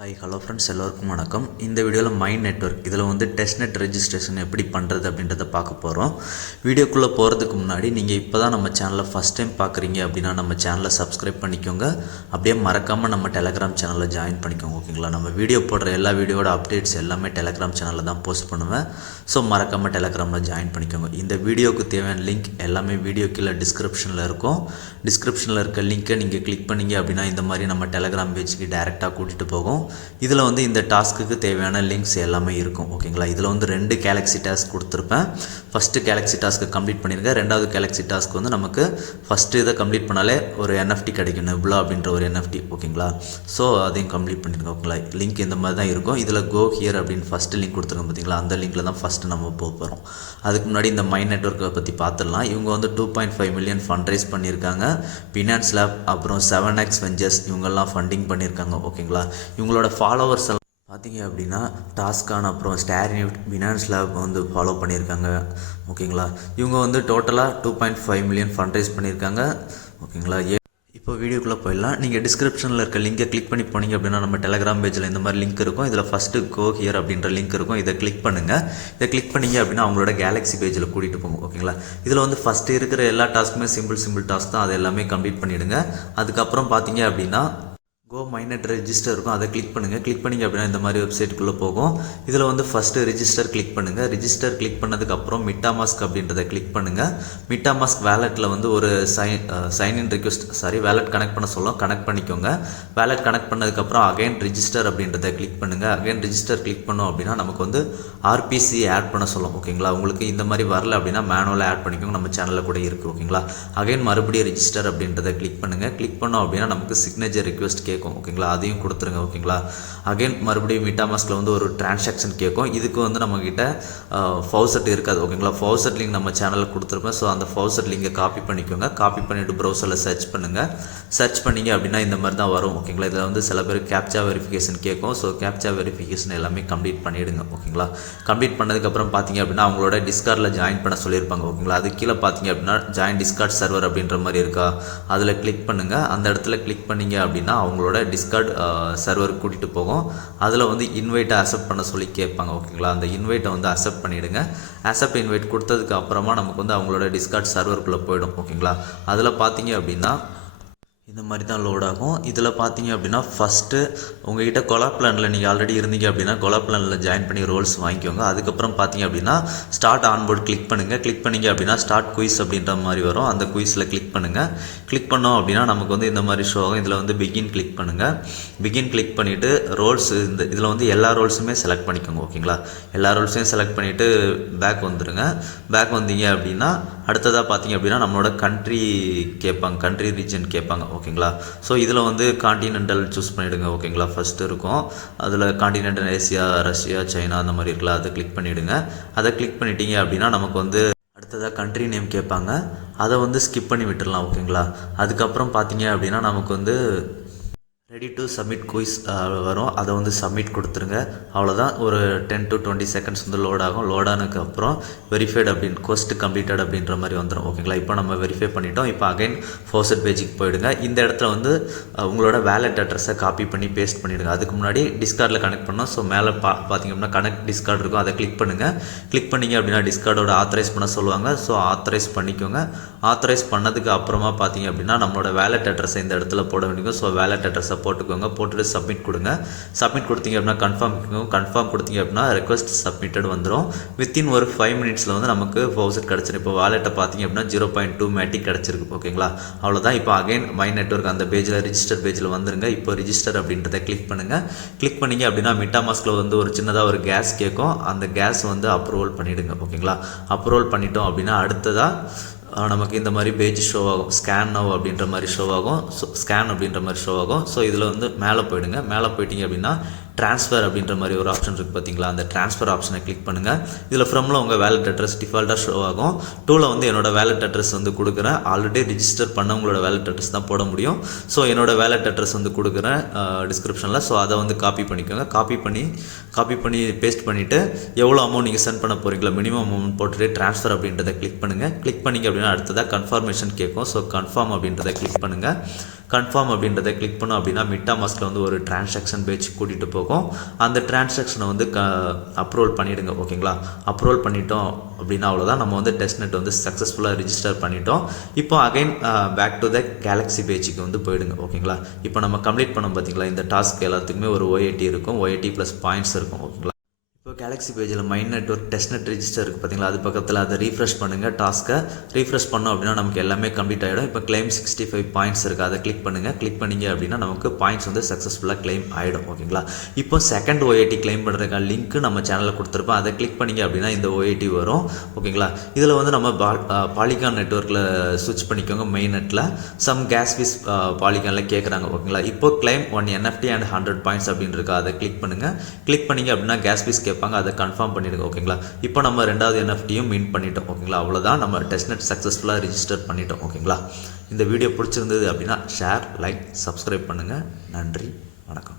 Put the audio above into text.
Hi hello friends, எல்லோருக்கும் வணக்கம். இந்த வீடியோவில் மைண்ட் நெட்வொர்க் இதில் வந்து டெஸ்ட்நெட் ரெஜிஸ்ட்ரேஷன் எப்படி பண்ணுறது அப்படின்றத பார்க்க போகிறோம். வீடியோக்குள்ளே போகிறதுக்கு முன்னாடி நீங்கள் இப்போ தான் நம்ம சேனலை ஃபஸ்ட் டைம் பார்க்குறீங்க அப்படின்னா நம்ம சேனலை சப்ஸ்கிரைப் பண்ணிக்கோங்க. அப்படியே மறக்காமல் நம்ம டெலகிராம் சேனலில் ஜாயின் பண்ணிக்கோங்க. ஓகேங்களா? நம்ம வீடியோ போடுற எல்லா வீடியோட அப்டேட்ஸ் எல்லாமே டெலகிராம் சேனலில் தான் போஸ்ட் பண்ணுவேன். ஸோ மறக்காமல் டெலகிராமில் ஜாயின் பண்ணிக்கோங்க. இந்த வீடியோவுக்கு தேவையான லிங்க் எல்லாமே வீடியோ கீழே டிஸ்கிரிப்ஷனில் இருக்கும். டிஸ்கிரிப்ஷனில் இருக்க லிங்க்கை நீங்கள் கிளிக் பண்ணிங்க அப்படின்னா இந்த மாதிரி நம்ம டெலகிராம் பேஜுக்கு டேரெக்டாக கூட்டிகிட்டு போகும். இதில் வந்து இந்த டாஸ்க்குக்கு தேவையான லிங்க்ஸ் எல்லாமே இருக்கும். ஓகேங்களா? இதில் வந்து 2 கேலக்ஸி டாஸ்க் கொடுத்துருப்பேன். ஃபஸ்ட்டு கேலக்ஸி டாஸ்க்கு கம்ப்ளீட் பண்ணியிருக்கேன். ரெண்டாவது கேலக்ஸி டாஸ்க் வந்து நமக்கு ஃபஸ்ட்டு இதை கம்ப்ளீட் பண்ணாலே ஒரு NFT கிடைக்கும், நெபுலா அப்படின்ற ஒரு NFT. ஓகேங்களா? ஸோ அதையும் கம்ப்ளீட் பண்ணியிருக்கோம். ஓகேங்களா? லிங்க் இந்த மாதிரி தான் இருக்கும். இதில் கோ ஹியர் அப்படின்னு ஃபஸ்ட்டு லிங்க் கொடுத்துருக்கோம் பார்த்தீங்களா? அந்த லிங்க்கில் தான் ஃபஸ்ட்டு நம்ம போக போகிறோம். அதுக்கு முன்னாடி இந்த மைண்ட் நெட்வொர்க்கை பற்றி பார்த்துடலாம். இவங்க வந்து 2.5 மில்லியன் ஃபண்ட் ரைஸ் பண்ணியிருக்காங்க. பினான்ஸ் லேப் அப்புறம் 7X வெஞ்சர்ஸ் இவங்கெல்லாம் ஃபண்டிங் பண்ணியிருக்காங்க. ஓகேங்களா? இவங்களோட ஃபாலோவர்ஸ் எல்லாம் பார்த்தீங்க அப்படின்னா டாஸ்கான் அப்புறம் ஸ்டாரினியூட் பினான்ஸ் லேப் வந்து ஃபாலோ பண்ணியிருக்காங்க. ஓகேங்களா? இவங்க வந்து டோட்டலாக 2.5 மில்லியன் ஃபண்ட் ரைஸ் பண்ணியிருக்காங்க. ஓகேங்களா? இப்போ வீடியோக்குள்ளே போயிடலாம். நீங்கள் டிஸ்கிரிப்ஷனில் இருக்க லிங்கை கிளிக் பண்ணி போனீங்க அப்படின்னா நம்ம டெலகிராம் பேஜில் இந்த மாதிரி லிங்க் இருக்கும். இதில் ஃபஸ்ட்டு கோ ஹியர் அப்படின்ற லிங்க் இருக்கும். இதை கிளிக் பண்ணுங்கள். இதை கிளிக் பண்ணிங்க அப்படின்னா அவங்களோட கேலக்ஸி பேஜில் கூட்டிகிட்டு போகும். ஓகேங்களா? இதில் வந்து ஃபஸ்ட்டு இருக்கிற எல்லா டாஸ்க்குமே சிம்பிள் டாஸ்க் தான். அது எல்லாமே கம்ப்ளீட் பண்ணிவிடுங்க. அதுக்கப்புறம் பார்த்தீங்க அப்படின்னா கோ மைண்ட் ரெஜிஸ்டர் இருக்கும். அதை கிளிக் பண்ணுங்கள். கிளிக் பண்ணிங்க அப்படின்னா இந்த மாதிரி வெப்சைட்டுக்குள்ளே போகும். இதில் வந்து ஃபஸ்ட்டு ரிஜிஸ்டர் கிளிக் பண்ணுங்கள். ரிஜிஸ்டர் கிளிக் பண்ணதுக்கப்புறம் மிட்டாமாஸ்க் அப்படின்றத கிளிக் பண்ணுங்கள். மிட்டாமாஸ்க் வேலெட்டில் வந்து ஒரு சைன்இன் ரிக்வெஸ்ட் வேலெட் கனெக்ட் பண்ண சொல்லும். கனெக்ட் பண்ணிக்கோங்க. வேலெட் கனெக்ட் பண்ணதுக்கப்புறம் அகைன் ரிஜிஸ்டர் அப்படின்றத கிளிக் பண்ணுங்கள். அகைன் ரிஜிஸ்டர் கிளிக் பண்ணோம் அப்படின்னா நமக்கு வந்து RPC ஆட் பண்ண சொல்லும். ஓகேங்களா? உங்களுக்கு இந்த மாதிரி வரல அப்படின்னா மேனுவலாக ஆட் பண்ணிக்கோங்க. நம்ம சேனலில் கூட இருக்குது. ஓகேங்களா? அகைன் மறுபடியும் ரிஜிஸ்டர் அப்படின்றத கிளிக் பண்ணுங்கள். கிளிக் பண்ணோம் அப்படின்னா நமக்கு சிக்னேச்சர் ரிக்வெஸ்ட் கேட்கும். ஓகேங்களா? அதையும் கொடுத்துருங்க. ஓகேங்களா? அகைன் மறுபடியும் மிட்டாமாஸ்கில் வந்து ஒரு டிரான்சாக்ஷன் கேட்கும். இதுக்கு வந்து நம்மக்கிட்ட ஃபவுசெட் இருக்காது. ஓகேங்களா? ஃபவுசெட் லிங்க் நம்ம சேனலில் கொடுத்துருப்பேன். ஸோ அந்த ஃபவுசெட் லிங்கை காப்பி பண்ணிக்கோங்க. காப்பி பண்ணிவிட்டு ப்ரௌசரில் சர்ச் பண்ணுங்கள். சர்ச் பண்ணிங்க அப்படின்னா இந்த மாதிரி தான் வரும். ஓகேங்களா? இதில் வந்து சில பேர் கேப்சா வெரிஃபிகேஷன் கேட்கும். ஸோ கேப்சா வெரிஃபிகேஷன் எல்லாமே கம்ப்ளீட் பண்ணிவிடுங்க. ஓகேங்களா? கம்ப்ளீட் பண்ணதுக்கப்புறம் பார்த்தீங்க அப்படின்னா அவங்களோட டிஸ்கார்டில் ஜாயின் பண்ண சொல்லியிருப்பாங்க. ஓகேங்களா? அது கீழே பார்த்தீங்க அப்படின்னா ஜாயின் டிஸ்கார்ட் சர்வர் அப்படின்ற மாதிரி இருக்கா, அதில் கிளிக் பண்ணுங்கள். அந்த இடத்துல கிளிக் பண்ணிங்க அப்படின்னா அவங்களோட டிஸ்கார்ட் சர்வர் கூட்டிகிட்டு போகும். அதில் வந்து இன்வைட்டை அக்செப்ட் பண்ண சொல்லி கேட்பாங்க. ஓகேங்களா? அந்த இன்வைட்டை வந்து அக்செப்ட் பண்ணிவிடுங்க. அக்செப்ட் இன்வைட் கொடுத்ததுக்கு அப்புறமா நமக்கு வந்து அவங்களோட டிஸ்கார்ட் சர்வருக்குள்ளே போயிடும். ஓகேங்களா? அதில் பார்த்தீங்க அப்படின்னா இந்த மாதிரி தான் லோட் ஆகும். இதில் பார்த்தீங்க அப்படின்னா ஃபஸ்ட்டு உங்கள்கிட்ட கொலா பிளானில் நீங்கள் ஆல்ரெடி இருந்தீங்க அப்படின்னா கொலா பிளானில் ஜாயின் பண்ணி ரோல்ஸ் வாங்கிக்கோங்க. அதுக்கப்புறம் பார்த்தீங்க அப்படின்னா ஸ்டார்ட் ஆன்போர்ட் கிளிக் பண்ணுங்கள். கிளிக் பண்ணிங்க அப்படின்னா ஸ்டார்ட் குயிஸ் அப்படின்ற மாதிரி வரும். அந்த குயிஸில் கிளிக் பண்ணுங்கள். கிளிக் பண்ணோம் அப்படின்னா நமக்கு வந்து இந்த மாதிரி ஷோ ஆகும். இதில் வந்து பிகின் கிளிக் பண்ணுங்கள். பிகின் கிளிக் பண்ணிவிட்டு ரோல்ஸ் இதில் வந்து எல்லா ரோல்ஸுமே செலக்ட் பண்ணிக்கோங்க. ஓகேங்களா? எல்லா ரோல்ஸையும் செலக்ட் பண்ணிவிட்டு பேக் வந்துடுங்க. பேக் வந்தீங்க அப்படின்னா அடுத்ததாக பார்த்தீங்க அப்படின்னா நம்மளோட கண்ட்ரி கேட்பாங்க, கண்ட்ரி ரீஜன் கேட்பாங்க. ஓகேங்களா? ஸோ இதில் வந்து கான்டினென்டல் சூஸ் பண்ணிவிடுங்க. ஓகேங்களா? ஃபஸ்ட்டு இருக்கும். அதில் கான்டினென்டல் ஏசியா, ரஷ்யா, சைனா அந்த மாதிரி இருக்கலாம். அதை கிளிக் பண்ணிவிடுங்க. அதை கிளிக் பண்ணிட்டீங்க அப்படின்னா நமக்கு வந்து அடுத்ததாக கண்ட்ரி நேம் கேட்பாங்க. அதை வந்து ஸ்கிப் பண்ணி விட்டுடலாம். ஓகேங்களா? அதுக்கப்புறம் பார்த்தீங்க அப்படின்னா நமக்கு வந்து ரெடி டு சப்மிட் குயிஸ் வரும். அதை வந்து சப்மிட் கொடுத்துருங்க. அவ்வளோதான். ஒரு 10 to 20 செகண்ட்ஸ் வந்து லோட் ஆகும். லோட் ஆனதுக்கப்புறம் வெரிஃபைட் அப்படின்னு கோஸ்ட் கம்ப்ளீட்டட் அப்படின்ற மாதிரி வந்துடும். ஓகேங்களா? இப்போ நம்ம வெரிஃபை பண்ணிட்டோம். இப்போ அகைன் ஃபவுசெட் பேஜுக்கு போயிடுங்க. இந்த இடத்துல வந்து உங்களோட வேலெட் அட்ரஸை காப்பி பண்ணி பேஸ்ட் பண்ணிவிடுங்க. அதுக்கு முன்னாடி டிஸ்கார்டில் கனெக்ட் பண்ணோம். ஸோ மேலே பார்த்தீங்க அப்படின்னா கனெக்ட் டிஸ்கார்டு இருக்கும். அதை கிளிக் பண்ணுங்கள். கிளிக் பண்ணிங்க அப்படின்னா டிஸ்கார்டோட ஆத்தரைஸ் பண்ண சொல்லுவாங்க. ஸோ ஆத்தரைஸ் பண்ணிக்கோங்க. ஆத்தரைஸ் பண்ணதுக்கு அப்புறமா பார்த்தீங்க அப்படின்னா நம்மளோட வேலெட் அட்ரஸை இந்த இடத்துல போட வேண்டியது. ஸோ வேலெட் அட்ரஸை போட்டுக்கோங்க. போட்டுட்டு சப்மிட் கொடுங்க. சப்மிட் கொடுத்தீங்க அப்படின்னா கன்ஃபார்ம் கொடுத்தீங்க அப்படின்னா ரெக்வஸ்ட் சப்மிட்டட் வந்துடும். வித்தின் ஒரு 5 மினிட்ஸில் வந்து நமக்கு ஃபவுசெட் கிடச்சிடும். இப்போ வாலெட்டை பார்த்தீங்க அப்படின்னா 0.2 மேட்டிக் கிடச்சிருக்கு. ஓகேங்களா? அவ்வளோதான். இப்போ அகைன் மைண்ட் நெட்வொர்க் அந்த பேஜில் ரிஜிஸ்டர் பேஜில் வந்துருங்க. இப்போ ரிஜிஸ்டர் அப்படின்றத கிளிக் பண்ணுங்கள். கிளிக் பண்ணிங்க அப்படின்னா மிட்டாமாஸ்கில் வந்து ஒரு சின்னதாக ஒரு கேஸ் கேட்கும். அந்த கேஸ் வந்து அப்ரூவல் பண்ணிவிடுங்க. ஓகேங்களா? அப்ரூவல் பண்ணிட்டோம் அப்படின்னா அடுத்ததாக நமக்கு இந்த மாதிரி பேஜ் ஷோ ஆகும். ஸ்கேன் நவ் அப்படின்ற மாதிரி ஷோ ஆகும். ஸோ ஸ்கேன் அப்படின்ற மாதிரி ஷோ ஆகும். ஸோ இதில் வந்து மேலே போயிடுங்க. மேலே போயிட்டீங்க அப்படின்னா ட்ரான்ஸ்ஃபர் அப்படின்ற மாதிரி ஒரு ஆப்ஷன் இருக்குது பார்த்தீங்களா, அந்த ட்ரான்ஸ்ஃபர் ஆப்ஷனை கிளிக் பண்ணுங்கள். இதில் ஃப்ரம்ல உங்கள் வேலட் அட்ரஸ் டிஃபால்ட்டாக ஷோ ஆகும். டூவில் வந்து என்னோட வேலட் அட்ரஸ் வந்து கொடுக்குறேன். ஆல்ரெடி ரிஜிஸ்டர் பண்ணவங்களோட வேலட் அட்ரஸ் தான் போட முடியும். ஸோ என்னோட வேலட் அட்ரஸ் வந்து கொடுக்குறேன் டிஸ்கிரிப்ஷனில். ஸோ அதை வந்து காப்பி பண்ணிக்கோங்க. காப்பி பண்ணி பேஸ்ட் பண்ணிவிட்டு எவ்வளோ அமௌண்ட் நீங்கள் சென்ட் பண்ண போகிறீங்களா மினிமம் அமௌண்ட் போட்டுட்டு ட்ரான்ஸ்ஃபர் அப்படின்றத கிளிக் பண்ணுங்கள். கிளிக் பண்ணிங்க அப்படின்னா அடுத்ததாக கன்ஃபர்மேஷன் கேட்கும். ஸோ கன்ஃபார்ம் அப்படின்றத கிளிக் பண்ணுங்கள். கன்ஃபார்ம் அப்படின்றத கிளிக் பண்ணோம் அப்படின்னா MetaMaskல வந்து ஒரு டிரான்சாக்ஷன் பேஜ் கூட்டிகிட்டு போகும். அந்த டிரான்சாக்ஷனை வந்து அப்ரூவல் பண்ணிவிடுங்க. ஓகேங்களா, அப்ரூவல் பண்ணிட்டோம் அப்படின்னா அவ்வளோதான், நம்ம வந்து டெஸ்ட்நெட் வந்து சக்ஸஸ்ஃபுல்லாக ரிஜிஸ்டர் பண்ணிட்டோம். இப்போ again back to the galaxy பேஜுக்கு வந்து போயிடுங்க. ஓகேங்களா, இப்போ நம்ம கம்ப்ளீட் பண்ணோம் பார்த்தீங்களா, இந்த டாஸ்க் எல்லாத்துக்குமே ஒரு OIT இருக்கும், OIT ப்ளஸ் பாயிண்ட்ஸ் இருக்கும். ஓகேங்களா, இப்போ கேலக்ஸி பேஜில் மைண்ட் நெட்வொர்க் டெஸ்ட்நெட் ரிஜிஸ்டர் இருக்குது பார்த்தீங்களா, அது பக்கத்தில் அதை ரீஃப்ரெஷ் பண்ணுங்கள். டாஸ்க்கை ரீஃப்ரெஷ் பண்ணோம் அப்படின்னா நமக்கு எல்லாமே கம்ப்ளீட் ஆகிடும். இப்போ கிளைம் 65 பாயிண்ட்ஸ் இருக்குது, அதை கிளிக் பண்ணுங்கள். கிளிக் பண்ணிங்க அப்படின்னா நமக்கு பாயிண்ட்ஸ் வந்து சக்ஸஸ்ஃபுல்லாக கிளைம் ஆகிடும். ஓகேங்களா, இப்போ செகண்ட் OIT கிளைம் பண்ணுறதுக்கான லிங்க் நம்ம சேனலில் கொடுத்துருப்போம். அதை கிளிக் பண்ணிங்க அப்படின்னா இந்த OIT வரும். ஓகேங்களா, இதில் வந்து நம்ம பாலிகான் நெட்வொர்க்கில் ஸ்விட்ச் பண்ணிக்கோங்க. மெயின் நெட்டில் சம் கேஸ் ஃபீஸ் பாலிகானில் கேட்குறாங்க. ஓகேங்களா, இப்போ கிளைம் 1 NFT அண்ட் 100 பாயிண்ட்ஸ் அப்படின்னு இருக்கா, அதை கிளிக் பண்ணுங்கள். கிளிக் பண்ணிங்க அப்படின்னா கேஸ் ஃபீஸ் அதை கன்ஃபார்ம் பண்ணிடுங்க. ஓகேங்களா, இப்போ நம்ம ரெண்டாவது NFTயும் மின்ட் பண்ணிட்டோம். ஓகேங்களா, அவ்வளோதான், நம்ம டெஸ்ட்நெட் சக்ஸஸ்ஃபுல்லாக ரிஜிஸ்டர் பண்ணிட்டோம். ஓகேங்களா, இந்த வீடியோ பிடிச்சிருந்தது அப்படின்னா ஷேர், லைக், சப்ஸ்கிரைப் பண்ணுங்கள். நன்றி, வணக்கம்.